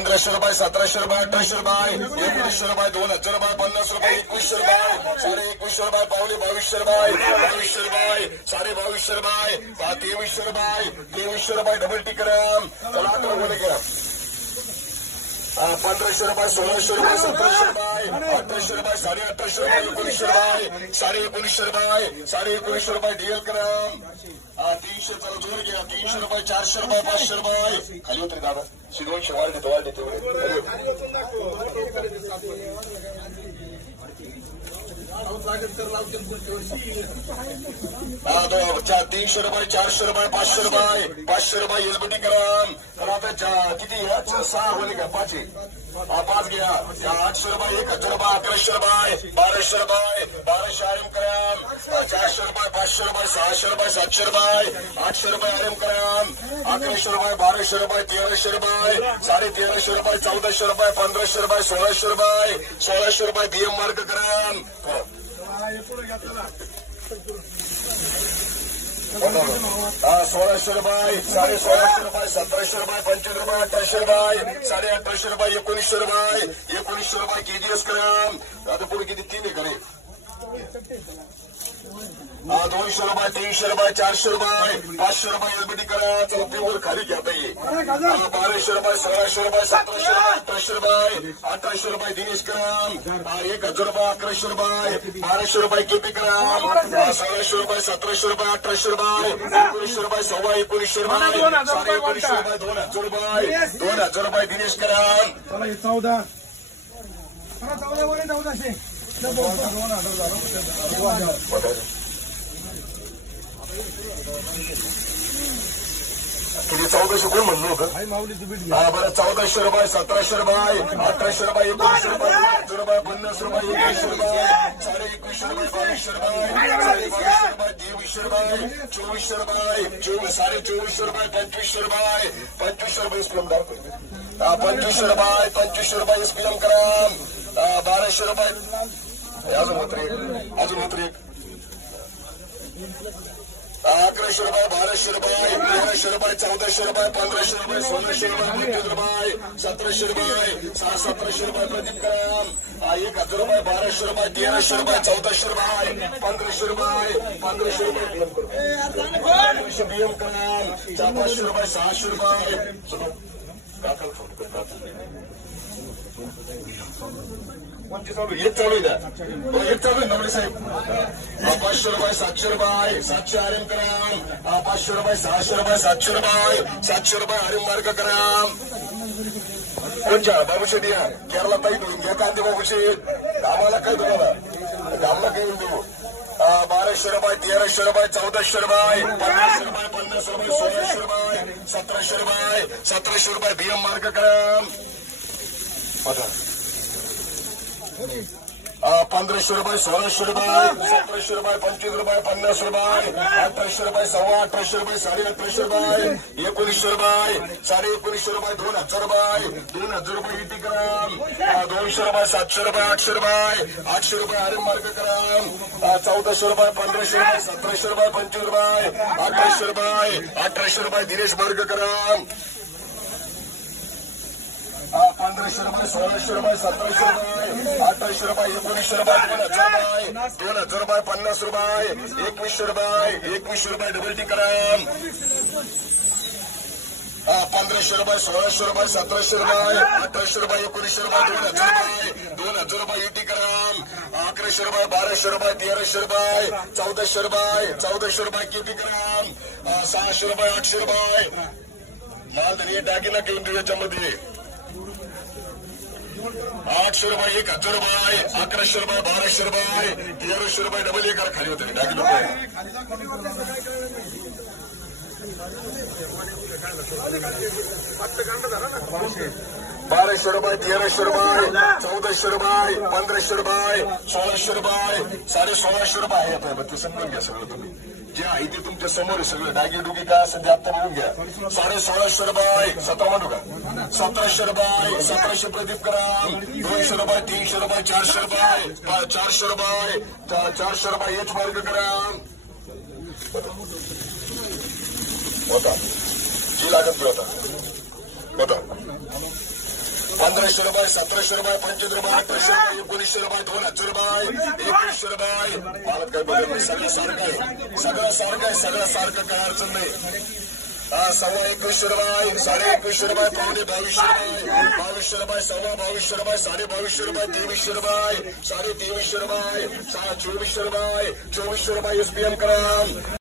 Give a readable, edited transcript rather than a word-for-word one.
1500 रुपये 1700 रुपये 1800 रुपये 1900 रुपये 2000 रुपये 50 रुपये 2100 रुपये 21.5 रुपये पावले 2200 रुपये 2200 रुपये 22.5 रुपये 2300 रुपये 2300 रुपये डबल टिकरम चला तो बोले क्या 1500 रुपये 1600 रुपये 1700 रुपये 1800 रुपये 1850 रुपये 1900 रुपये 1950 रुपये डीएल करम 300 चला जोर गया 300 रुपये 400 रुपये 500 रुपये खाली उतरी दादा शिडवून शेवाळ देतो 300 रुपये 400 रुपये 500 रुपये 500 रुपये एलबीटी करम तर आता किती 6 बोले का 5 5 गया 800 रुपये 1000 रुपये 1100 रुपये 1200 रुपये 1200 आरएम करम 400 रुपये 500 रुपये 600 रुपये 700 रुपये 800 रुपये आरएम करम 1100 रुपये 1200 रुपये 1300 रुपये 1350 रुपये 1400 रुपये 1500 रुपये 1600 रुपये बीएम मार्क करम 1600 रुपये 1650 रुपये 1700 रुपये 25 रुपये 1800 रुपये 1850 रुपये 1900 रुपये केजीएस करम आता पुढे किती 3 करे 200 रुपये 300 रुपये 400 रुपये 500 रुपये एलबीटी करा चला प्युअर खाली घ्या पाहिजे 1200 रुपये 1600 रुपये 1700 रुपये 1800 रुपये दिनेश करम 1000 रुपये 1100 रुपये 1200 रुपये केपी करम 1600 रुपये 1700 रुपये 1800 रुपये 1900 रुपये 1950 रुपये 1950 रुपये 2000 रुपये दिनेश करम 14 किती 1400 कोण म्हणलं होतं बरं 1400 रुपये 1700 रुपये 1800 रुपये 1900 रुपये 2000 रुपये 50 रुपये 2100 रुपये 2150 रुपये 2200 रुपये 2200 रुपये 2300 रुपये 2400 रुपये 2500 रुपये 2500 रुपये स्पीएम दाखव 2500 रुपये 2500 रुपये स्पीएम करम 1200 रुपये अजून होत रे 1100 रुपये 1200 रुपये 1300 रुपये 1400 रुपये 1500 रुपये 1600 रुपये 25 रुपये 1700 रुपये 1700 रुपये प्रदीप करम 1000 रुपये 1200 रुपये 1300 रुपये 1400 रुपये 1500 रुपये 1500 रुपये बीएम करम 500 रुपये 600 रुपये कोणती चालू एक चालू आहे एक चालू आहे नवरे साहेब 500 रुपये 700 रुपये 700 आरएम करम 500 रुपये 600 रुपये 700 रुपये 700 रुपये आरएम मार्क करम कोणच्या बाबूशेठ या केरला ताई धरून घ्या कांदे बाबूशेठ आम्हाला काय तुम्हाला आम्हाला काही देऊ 1200 रुपये 1300 रुपये 1400 रुपये 1500 रुपये 50 रुपये 1600 रुपये 1700 रुपये 1700 रुपये बीएम मार्क करम 1500 रुपये 1600 रुपये 1700 रुपये 25 रुपये 50 रुपये 1800 रुपये 1850 रुपये 1850 रुपये 1900 रुपये 1950 रुपये 2000 रुपये 2000 रुपये इटी करम 200 रुपये 700 रुपये 800 रुपये 800 रुपये आरएम मार्क करम 1400 रुपये 1500 रुपये 1700 रुपये 25 रुपये 1800 रुपये दिनेश मार्क करम 1500 रुपये 1600 रुपये 1700 रुपये 1800 रुपये 1900 रुपये 2000 रुपये 50 रुपये 2100 रुपये डबल टी करम 1500 रुपये 1600 रुपये 1700 रुपये 1800 रुपये 1900 रुपये 2000 रुपये इटी करम 1100 रुपये 1200 रुपये 1300 रुपये 1400 रुपये केपी करम 600 रुपये 800 रुपये माल धनी दागिना घेऊन देऊ याच्यामध्ये 800 रुपये 1000 रुपये 1100 रुपये 1200 रुपये 1300 रुपये डबल एक खाली होते दागिना 1200 रुपये 1300 रुपये 1400 रुपये 1500 रुपये 1600 रुपये 1650 रुपये आहे आता ते समजून घ्या सगळं तुम्ही जे आहे ते तुमच्या समोर आहे सगळं डागी काय असेल ते आता बघून घ्या 1650 रुपये 17 म्हणू का 1700 रुपये 1700 प्रदीप करम 200 रुपये 300 रुपये 400 रुपये 400 रुपये 400 रुपये एच मार्ग करम होता जी लागत होता होतं 1500 रुपये 1700 रुपये 25 रुपये 1800 रुपये 1900 रुपये 2000 रुपये 2100 रुपये भारत काय बदल सगळं सारखं आहे सगळं सारखं काय अडचण नाही 21.25 रुपये 21.5 रुपये पावणे 2200 रुपये 2200 रुपये 22.5 रुपये 22.5 रुपये 2300 रुपये 23.5 रुपये 2400 रुपये 2400 रुपये एसपीएम करा